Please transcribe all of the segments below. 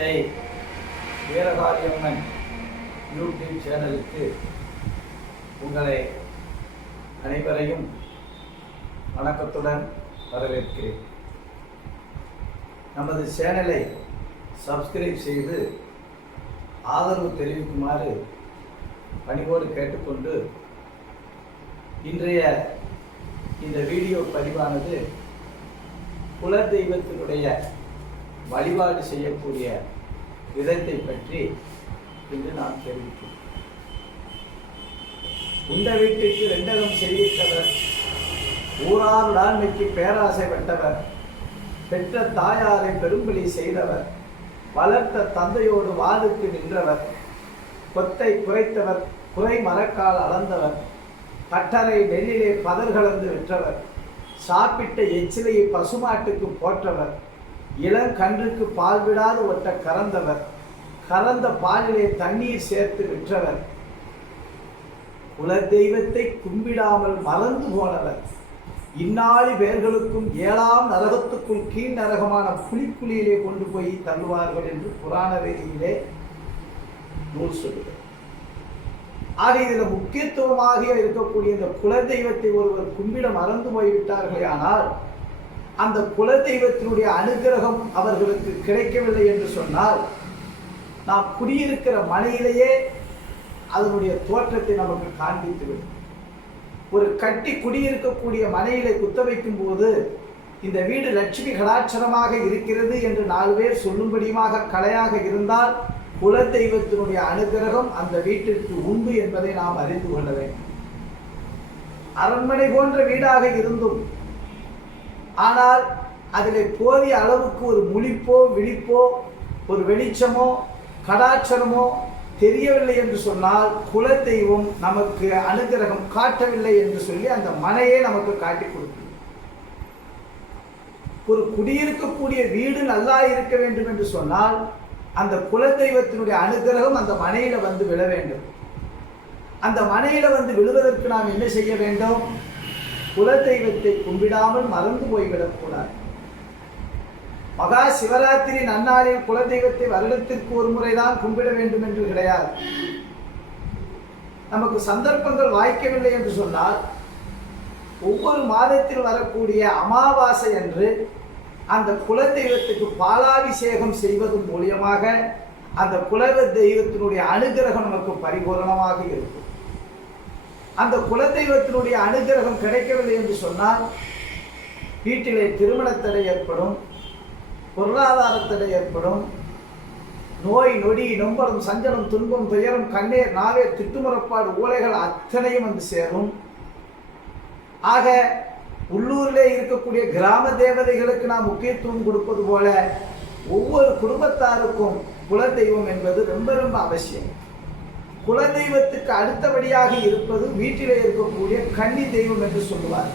Jai Veerakaliamman YouTube சேனலுக்கு உங்களை அனைவரையும் வணக்கத்துடன் வரவேற்கிறேன். நமது சேனலை சப்ஸ்கிரைப் செய்து ஆதரவு தெரிவிக்குமாறு பணிவோடு கேட்டுக்கொண்டு இன்றைய இந்த வீடியோ பதிவானது குலதெய்வத்தினுடைய வழிபாடு செய்யக்கூடிய விதத்தை பற்றி இன்று நாம் தெரிவிக்கிறோம். உண்ட வீட்டுக்கு ரெண்டகம் செய்வித்தவர், ஊரார் உடாண்மைக்கு பேராசை பட்டவர், பெற்ற தாயாரை பெரும்பலி செய்தவர், வளர்த்த தந்தையோடு வாளுக்கு நின்றவர், கொத்தை குறைத்தவர், குறை மரக்கால் அளந்தவர், கட்டரை நெல்லிலே பதர் கலந்து விற்றவர், சாப்பிட்ட எச்சிலையை பசுமாட்டுக்கு போற்றவர், இளங்கன்றுக்கு பால் விடாது ஒட்ட கறந்தவர், கறந்த பாலிலே தண்ணீர் சேர்த்து விற்றவர், குலதெய்வத்தை கும்பிடாமல் மறந்து போனவர், இந்நாளி பேர்களுக்கும் 7ஆம் நரகத்துக்குள் கீழ் நரகமான புலிக்குழியிலே கொண்டு போய் தள்ளுவார்கள் என்று புராண வேதியிலே நூல் சொல்லுகிறது. ஆக இதில் முக்கியத்துவமாக இருக்கக்கூடிய இந்த குலதெய்வத்தை ஒருவர் கும்பிட மறந்து போய்விட்டார்களே, ஆனால் அந்த குலதெய்வத்தினுடைய அனுகிரகம் அவர்களுக்கு கிடைக்கவில்லை என்று சொன்னால், நாம் குடியிருக்கிற மனையிலேயே அதனுடைய தோற்றத்தை நமக்கு காண்பித்துவிடும். ஒரு கட்டி குடியிருக்கக்கூடிய மனையிலே குத்த வைக்கும் போது இந்த வீடு லட்சுமி கடாட்சரமாக இருக்கிறது என்று 4 பேர் சொல்லும்படியாக கலையாக இருந்தால் குலதெய்வத்தினுடைய அனுகிரகம் அந்த வீட்டிற்கு உண்டு என்பதை நாம் அறிந்து கொள்ள வேண்டும். அரண்மனை போன்ற வீடாக இருந்தும் ஆனால் அதில் போதிய அளவுக்கு ஒரு முழிப்போ விழிப்போ ஒரு வெளிச்சமோ கடாட்சரமோ தெரியவில்லை என்று சொன்னால் குலதெய்வம் நமக்கு அனுகிரகம் காட்டவில்லை என்று சொல்லி அந்த மனையே நமக்கு காட்டி கொடுக்கும். ஒரு குடியிருக்கக்கூடிய வீடு நல்லா இருக்க வேண்டும் என்று சொன்னால் அந்த குலதெய்வத்தினுடைய அனுகிரகம் அந்த மனையில வந்து விழ வேண்டும். அந்த மனையில வந்து விழுவதற்கு நாம் என்ன செய்ய வேண்டும்? குலதெய்வத்தை கும்பிடாமல் மறந்து போய்விடக்கூடாது. மகா சிவராத்திரி நன்னாளில் குலதெய்வத்தை வருடத்திற்கு ஒரு முறைதான் கும்பிட வேண்டும் என்று கிடையாது. நமக்கு சந்தர்ப்பங்கள் வாய்க்கவில்லை என்று சொன்னால் ஒவ்வொரு மாதத்தில் வரக்கூடிய அமாவாசை அன்று அந்த குலதெய்வத்துக்கு பாலாபிஷேகம் செய்வது மூலியமாக அந்த குல தெய்வத்தினுடைய அனுகிரகம் நமக்கு பரிபூரணமாக இருக்கும். அந்த குலதெய்வத்தினுடைய அனுகிரகம் கிடைக்கவில்லை என்று சொன்னால் வீட்டிலே திருமணத்தடை ஏற்படும், பொருளாதாரத்தடை ஏற்படும், நோய் நொடி நொம்பரம் சஞ்சலம் துன்பம் துயரம் கண்ணீர் நாவே திட்டுமுறப்பாடு ஊழைகள் அத்தனையும் வந்து சேரும். ஆக உள்ளூரிலே இருக்கக்கூடிய கிராம தேவதைகளுக்கு நாம் முக்கியத்துவம் கொடுப்பது போல ஒவ்வொரு குடும்பத்தாருக்கும் குலதெய்வம் என்பது ரொம்ப ரொம்ப அவசியம். குலதெய்வத்துக்கு அடுத்தபடியாக இருப்பது வீட்டிலே இருக்கக்கூடிய கன்னி தெய்வம் என்று சொல்லுவார்.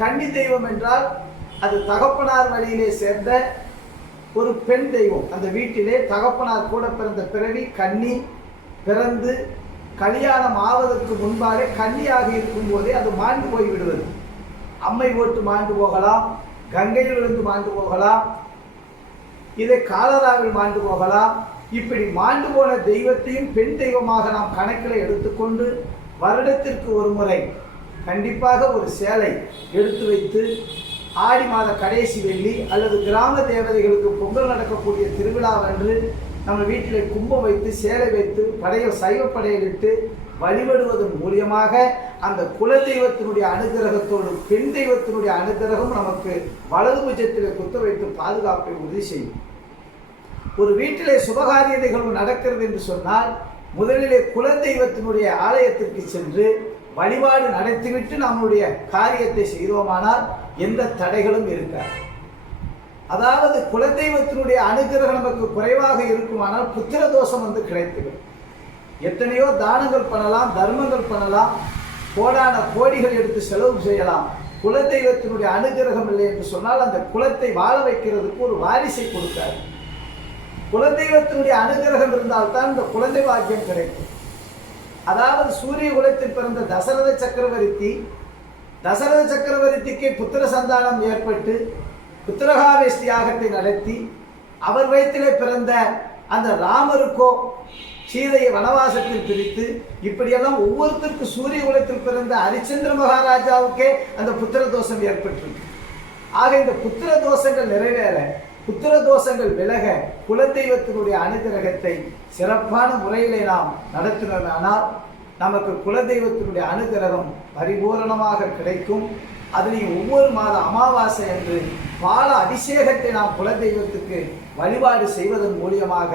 கன்னி தெய்வம் என்றால் அது தகப்பனார் வழியிலே சேர்ந்த ஒரு பெண் தெய்வம். அந்த வீட்டிலே தகப்பனார் கூட பிறந்த பிறவி கன்னி பிறந்து கல்யாணம் ஆவதற்கு முன்பாக கன்னியாக இருக்கும் போதே அது மாண்டு போய்விடுவது. அம்மை ஓட்டு மாண்டு போகலாம், கங்கையில் விழுந்து மாண்டு போகலாம், இதை காலராவில் மாண்டு போகலாம். இப்படி மாண்டு போன தெய்வத்தையும் பெண் தெய்வமாக நாம் கணக்கில் எடுத்துக்கொண்டு வருடத்திற்கு ஒரு முறை கண்டிப்பாக ஒரு சேலை எடுத்து வைத்து ஆடி மாத கடைசி வெள்ளி அல்லது கிராம தேவதைகளுக்கு பொங்கல் நடக்கக்கூடிய திருவிழாவன்று நம்ம வீட்டில் கும்பம் வைத்து சேலை வைத்து படையல் சைவ படையலிட்டு வழிபடுவதன் மூலியமாக அந்த குலதெய்வத்தினுடைய அனுகிரகத்தோடு பெண் தெய்வத்தினுடைய அனுகிரகம் நமக்கு வலது பட்சத்தில் குத்த வைத்து பாதுகாப்பை உறுதி செய்யும். ஒரு வீட்டிலே சுபகாரிய நிகழ்வு நடக்கிறது என்று சொன்னால் முதலிலே குலதெய்வத்தினுடைய ஆலயத்திற்கு சென்று வழிபாடு நடத்திவிட்டு நம்முடைய காரியத்தை செய்தோமானால் எந்த தடைகளும் இருக்காது. அதாவது குலதெய்வத்தினுடைய அனுகிரகம் நமக்கு குறைவாக இருக்குமானால் புத்திர தோஷம் வந்து கிடைத்துவிடும். எத்தனையோ தானங்கள் பண்ணலாம், தர்மங்கள் பண்ணலாம், கோடான கோடிகள் எடுத்து செலவு செய்யலாம். குலதெய்வத்தினுடைய அனுகிரகம் இல்லை என்று சொன்னால் அந்த குலத்தை வாழ வைக்கிறதுக்கு ஒரு வாரிசை கொடுக்காது. குலதெய்வத்தினுடைய அனுகிரகம் இருந்தால்தான் இந்த குழந்தை பாக்கியம் கிடைக்கும். அதாவது சூரிய குலத்தில் பிறந்த தசரத சக்கரவர்த்திக்கு புத்திர சந்தானம் ஏற்பட்டு புத்திரகாவேஷ்டி யாகத்தை நடத்தி அவர் வயிற்றிலே பிறந்த அந்த ராமருக்கோ சீதையை வனவாசத்தில் பிரித்து இப்படியெல்லாம் ஒவ்வொருத்தருக்கும் சூரிய குலத்தில் பிறந்த ஹரிச்சந்திர மகாராஜாவுக்கே அந்த புத்திர தோஷம் ஏற்பட்டிருக்கு. ஆக இந்த புத்திர தோஷங்கள் நிறைவேற, புத்திர தோஷங்கள் விலக, குலதெய்வத்தினுடைய அனுகிரகத்தை சிறப்பான முறையிலே நாம் நடத்தினோமானால் நமக்கு குலதெய்வத்தினுடைய அனுகிரகம் பரிபூரணமாக கிடைக்கும். அதுலேயும் ஒவ்வொரு மாத அமாவாசை என்று பால அபிஷேகத்தை நாம் குலதெய்வத்துக்கு வழிபாடு செய்வதன் மூலியமாக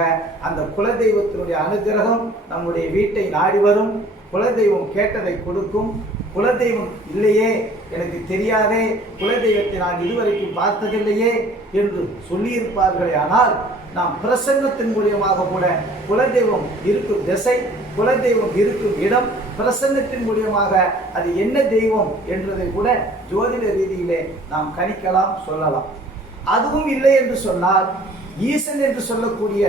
அந்த குலதெய்வத்தினுடைய அனுகிரகம் நம்முடைய வீட்டை நாடி வரும். குலதெய்வம் கேட்டதை கொடுக்கும். குலதெய்வம் இல்லையே, எனக்கு தெரியாதே, குலதெய்வத்தை நான் இதுவரைக்கும் பார்த்ததில்லையே என்று சொல்லியிருப்பார்களே, ஆனால் நாம் பிரசன்னத்தின் மூலியமாக கூட குலதெய்வம் இருக்கும் திசை, குலதெய்வம் இருக்கும் இடம், பிரசன்னத்தின் மூலியமாக அது என்ன தெய்வம் என்றதை கூட ஜோதிட ரீதியிலே நாம் கணிக்கலாம், சொல்லலாம். அதுவும் இல்லை என்று சொன்னால் ஈசன் என்று சொல்லக்கூடிய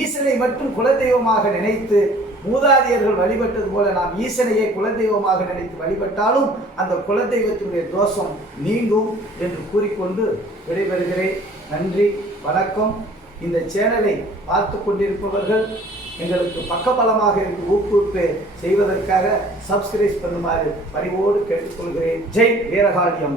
ஈசனை மட்டும் குலதெய்வமாக நினைத்து மூதாதையர்கள் வழிபட்டது போல நாம் ஈசனையே குலதெய்வமாக நினைத்து வழிபட்டாலும் அந்த குலதெய்வத்தினுடைய தோஷம் நீங்கும் என்று கூறிக்கொண்டு விடைபெறுகிறேன். நன்றி, வணக்கம். இந்த சேனலை பார்த்து கொண்டிருப்பவர்கள் எங்களுக்கு பக்கபலமாக இருந்து ஊக்குவிப்பு செய்வதற்காக சப்ஸ்கிரைப் பண்ணுமாறு பரிவோடு கேட்டுக்கொள்கிறேன். ஜெய் வீரகாளியம்.